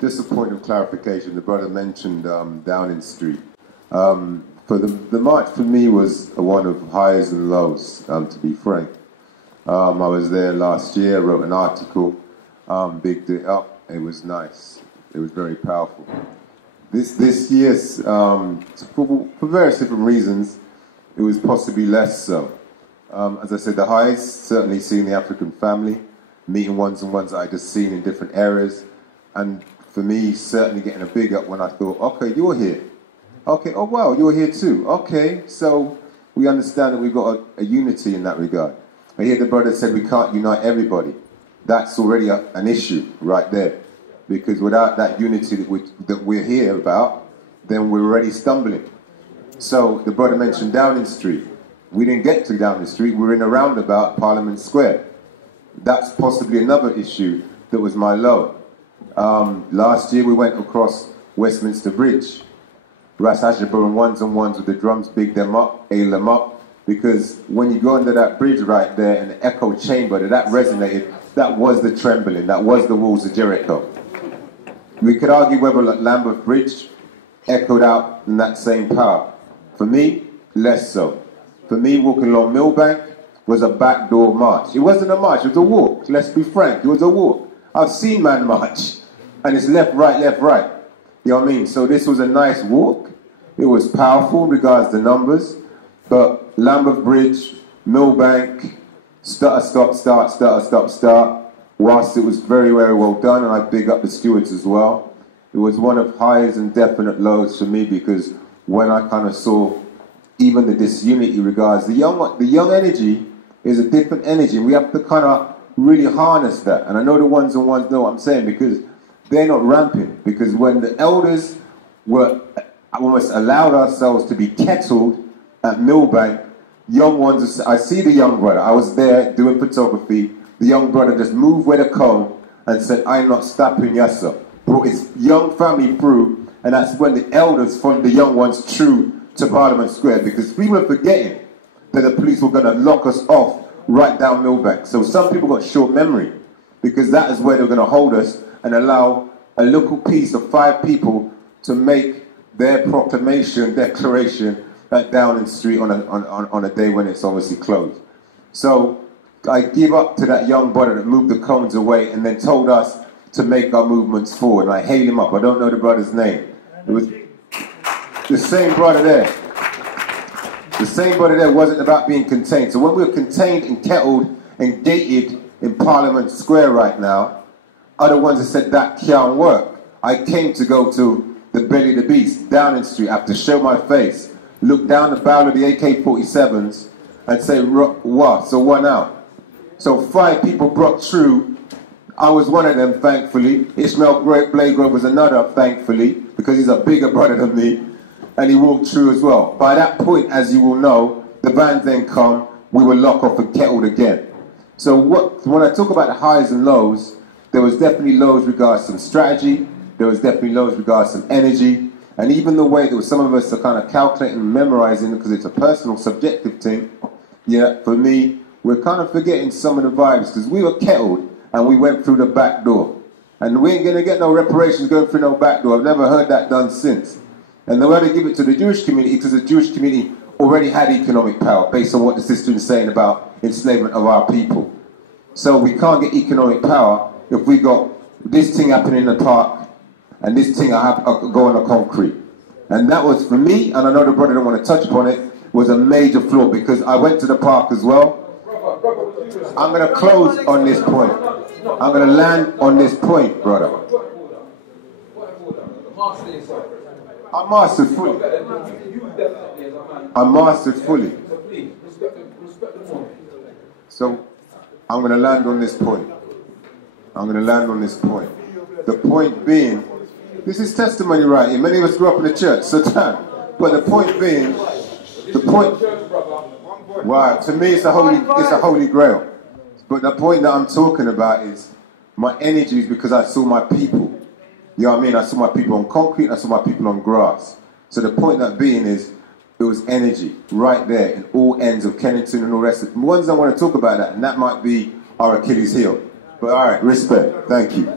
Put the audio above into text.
Just a point of clarification. The brother mentioned Downing Street. For the march for me was one of highs and lows, to be frank. I was there last year, wrote an article, bigged it up. It was nice. It was very powerful. This year, for various different reasons, it was possibly less so. As I said, the highs, certainly seeing the African family, meeting ones-on-ones that I just seen in different areas, and for me, certainly getting a big up when I thought, okay, you're here. Okay, oh wow, you're here too. Okay, so we understand that we've got a unity in that regard. I hear the brother said we can't unite everybody. That's already an issue right there. Because without that unity that we're here about, then we're already stumbling. So the brother mentioned Downing Street. We didn't get to Downing Street, we're in a roundabout Parliament Square. That's possibly another issue that was my low. Last year we went across Westminster Bridge. Ras Ashaba and ones-on-ones with the drums, big them up, ail them up. Because when you go under that bridge right there and the echo chamber, that resonated, that was the trembling, that was the walls of Jericho. We could argue whether Lambeth Bridge echoed out in that same power. For me, less so. For me, walking along Millbank was a backdoor march. It wasn't a march, it was a walk. Let's be frank, it was a walk. I've seen man march, and it's left, right, left, right. You know what I mean? So this was a nice walk. It was powerful in regards to numbers, but Lambeth Bridge, Millbank, stutter, stop, start, stutter, stop, start. Whilst it was very, very well done, and I big up the stewards as well, it was one of highs and definite lows for me, because when I kind of saw even the disunity regards the young energy is a different energy, and we have to kind of really harness that. And I know the ones-on-ones know what I'm saying, because they're not rampant. Because when the elders were almost allowed ourselves to be kettled at Millbank, young ones, I see the young brother, I was there doing photography, the young brother just moved with a comb and said, I'm not stopping yassa. Brought his young family through, and that's when the elders followed the young ones through to Parliament Square, because we were forgetting that the police were going to lock us off right down Millbank. So some people got short memory, because that is where they're going to hold us and allow a little piece of 5 people to make their proclamation, declaration at Downing Street on a day when it's obviously closed. So I give up to that young brother that moved the cones away and then told us to make our movements forward. And I hail him up. I don't know the brother's name. It was the same brother there. The same brother there wasn't about being contained. So when we're contained and kettled and gated in Parliament Square right now, other ones have said that can't work. I came to go to the belly of the beast, Downing Street. I have to show my face, look down the barrel of the AK-47s and say, what? So one out. So 5 people broke through. I was one of them, thankfully. Ishmael Blagrove was another, thankfully, because he's a bigger brother than me. And he walked through as well. By that point, as you will know, the band then come, we were locked off and kettled again. So when I talk about the highs and lows, there was definitely lows regards some strategy, there was definitely lows regards some energy, and even the way that some of us are kind of calculating and memorizing, because it's a personal, subjective thing. Yeah, for me, we're kind of forgetting some of the vibes, because we were kettled and we went through the back door. And we ain't going to get no reparations going through no back door. I've never heard that done since. And the way they give it to the Jewish community, because the Jewish community already had economic power based on what the sister is saying about enslavement of our people. So we can't get economic power if we got this thing happening in the park and this thing go on the concrete. And that was, for me, and I know the brother don't want to touch upon it, was a major flaw, because I went to the park as well. I'm going to close on this point. I'm going to land on this point, brother. I mastered fully. I mastered fully. So, I'm going to land on this point. I'm going to land on this point. The point being, this is testimony right here. Many of us grew up in the church, so time. But the point being, wow, to me it's a holy grail. But the point that I'm talking about is my energy is because I saw my people. You know what I mean? I saw my people on concrete, I saw my people on grass. So the point that being is, it was energy right there in all ends of Kennington and all the rest of it. Ones I want to talk about that, and that might be our Achilles heel. But all right, respect. Thank you.